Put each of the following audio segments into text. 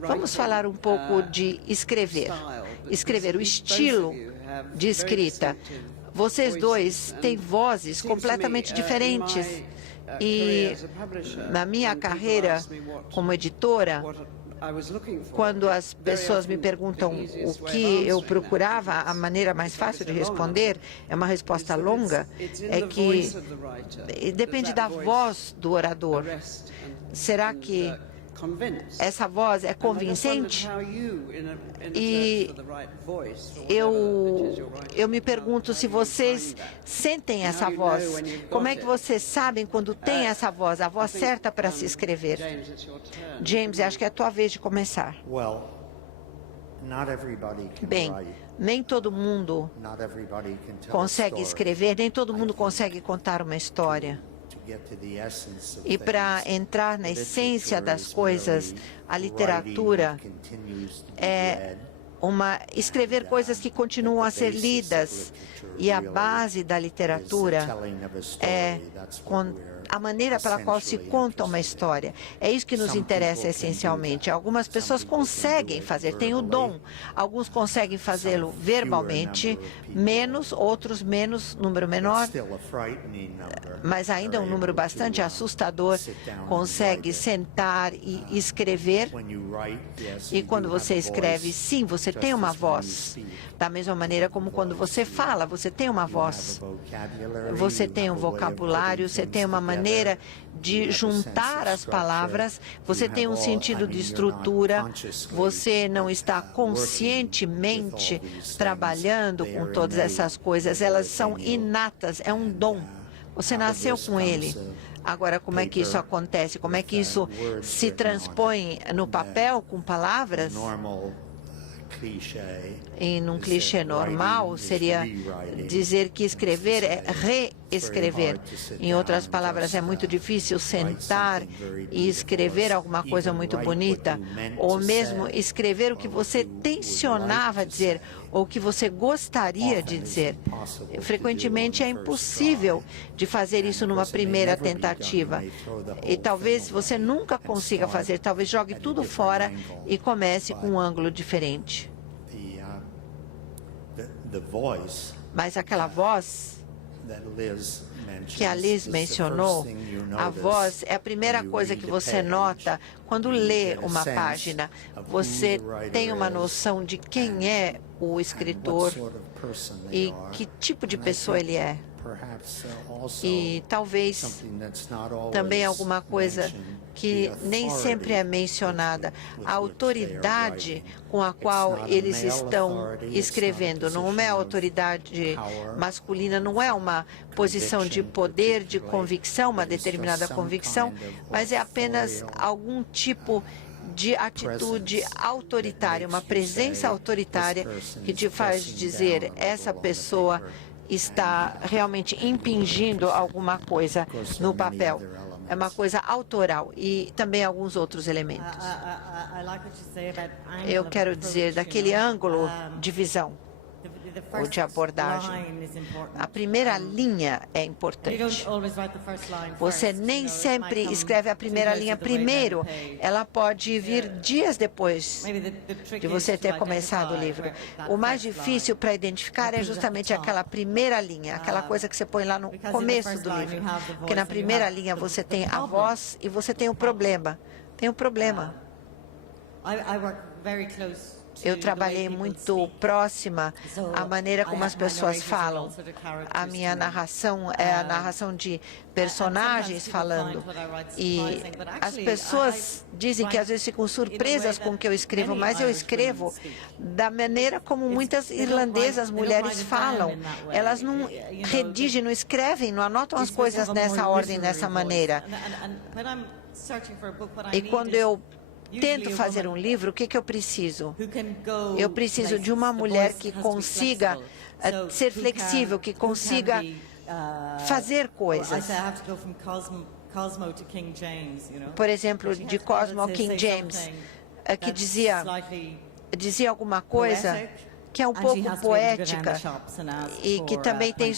Vamos falar um pouco de escrever. Escrever, o estilo de escrita. Vocês dois têm vozes completamente diferentes. E na minha carreira como editora, quando as pessoas me perguntam o que eu procurava, a maneira mais fácil de responder, é uma resposta longa, é que depende da voz do orador. Será que essa voz é convincente? E eu me pergunto se vocês sentem essa voz. Como é que vocês sabem quando tem essa voz, a voz certa para se escrever? James, acho que é a tua vez de começar. Bem, nem todo mundo consegue escrever, nem todo mundo consegue contar uma história. E para entrar na essência das coisas, a literatura é escrever coisas que continuam a ser lidas. E a base da literatura é a maneira pela qual se conta uma história. É isso que nos interessa essencialmente. Algumas pessoas conseguem fazer, têm o dom. Alguns conseguem fazê-lo verbalmente, menos, outros menos, número menor. Mas ainda é um número bastante assustador. Consegue sentar e escrever. E quando você escreve, sim, você tem uma voz. Da mesma maneira como quando você fala, você tem uma voz. Você tem um vocabulário, você tem uma maneira de juntar as palavras, você tem um sentido de estrutura, você não está conscientemente trabalhando com todas essas coisas, elas são inatas, é um dom. Você nasceu com ele. Agora, como é que isso acontece? Como é que isso se transpõe no papel com palavras? Em um clichê normal, seria dizer que escrever é reescrever. Em outras palavras, é muito difícil sentar e escrever alguma coisa muito bonita, ou mesmo escrever o que você tensionava dizer, ou o que você gostaria de dizer. Frequentemente é impossível de fazer isso numa primeira tentativa. E talvez você nunca consiga fazer, talvez jogue tudo fora e comece com um ângulo diferente. Mas aquela voz que a Liz mencionou, a voz é a primeira coisa que você nota quando lê uma página. Você tem uma noção de quem é o escritor e que tipo de pessoa ele é. E talvez também alguma coisa que nem sempre é mencionada, a autoridade com a qual eles estão escrevendo. Não é autoridade masculina, não é uma posição de poder, de convicção, uma determinada convicção, mas é apenas algum tipo de atitude autoritária, uma presença autoritária que te faz dizer, essa pessoa está realmente impingindo alguma coisa no papel. É uma coisa autoral e também alguns outros elementos. Eu quero dizer daquele ângulo de visão ou de abordagem. A primeira linha é importante. Você nem sempre escreve a primeira linha primeiro. Ela pode vir dias depois de você ter começado o livro. O mais difícil para identificar é justamente aquela primeira linha, aquela coisa que você põe lá no começo do livro. Porque na primeira linha você tem a voz e você tem o problema. Tem o problema. Eu trabalhei muito próxima à maneira como as pessoas falam. A minha narração é a narração de personagens falando. E as pessoas dizem que às vezes ficam surpresas com o que eu escrevo, mas eu escrevo da maneira como muitas irlandesas mulheres falam. Elas não redigem, não escrevem, não anotam as coisas nessa ordem, dessa maneira. E quando eu tento fazer um livro, o que eu preciso? Eu preciso de uma mulher que consiga ser flexível, que consiga fazer coisas. Por exemplo, de Cosmo ao King James, que dizia alguma coisa que é um pouco poética e que também tem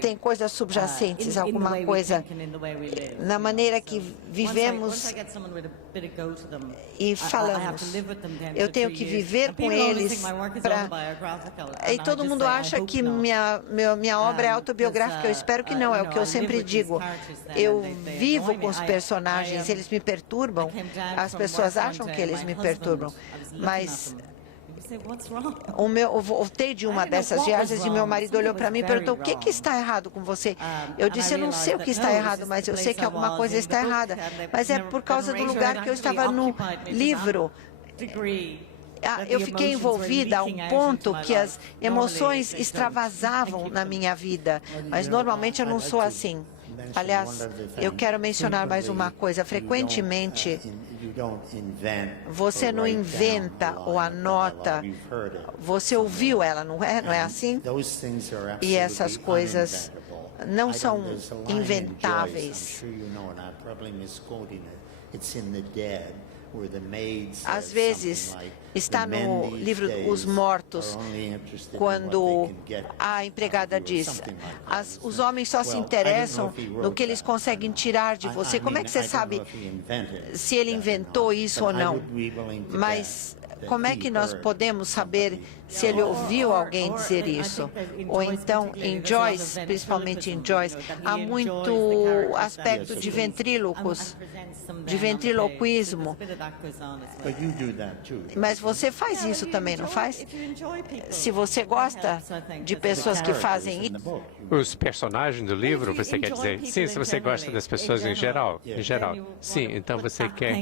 tem coisas subjacentes, alguma coisa na maneira que vivemos e falamos. Eu tenho que viver com eles e todo mundo acha que minha obra é autobiográfica. Eu espero que não, é o que eu sempre digo. Eu vivo com os personagens, eles me perturbam. As pessoas acham que eles me perturbam, mas eu voltei de uma dessas viagens e meu marido olhou para mim e perguntou: o que está errado com você? Eu disse: eu não sei o que está errado, mas eu sei que alguma coisa está errada. Mas é por causa do lugar que eu estava no livro. Eu fiquei envolvida a um ponto que as emoções extravasavam na minha vida, mas normalmente eu não sou assim. Aliás, eu quero mencionar mais uma coisa. Frequentemente, você não inventa ou anota, você ouviu ela, não é? Não é assim? E essas coisas não são inventáveis. Às vezes, está no livro Os Mortos, quando a empregada diz: os homens só se interessam no que eles conseguem tirar de você. Como é que você sabe se ele inventou isso ou não? Mas como é que nós podemos saber se ele ouviu alguém dizer isso? Ou então, em Joyce, principalmente em Joyce, há muito aspecto de ventrílocos, de ventriloquismo. Mas você faz isso também, não faz? Se você gosta de pessoas que fazem isso. Os personagens do livro, você quer dizer? Sim, se você gosta das pessoas em geral. Sim, então você quer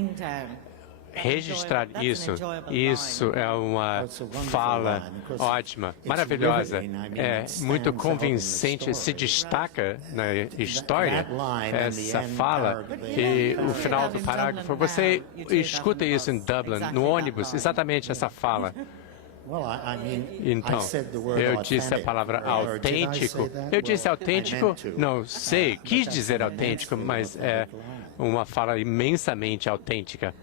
registrar isso. Isso é uma fala ótima, maravilhosa, é muito convincente, se destaca na história essa fala e o final do parágrafo. Você escuta isso em Dublin, no ônibus, exatamente essa fala. Então, eu disse a palavra autêntico. Eu disse autêntico? Não sei, quis dizer autêntico, mas é uma fala imensamente autêntica.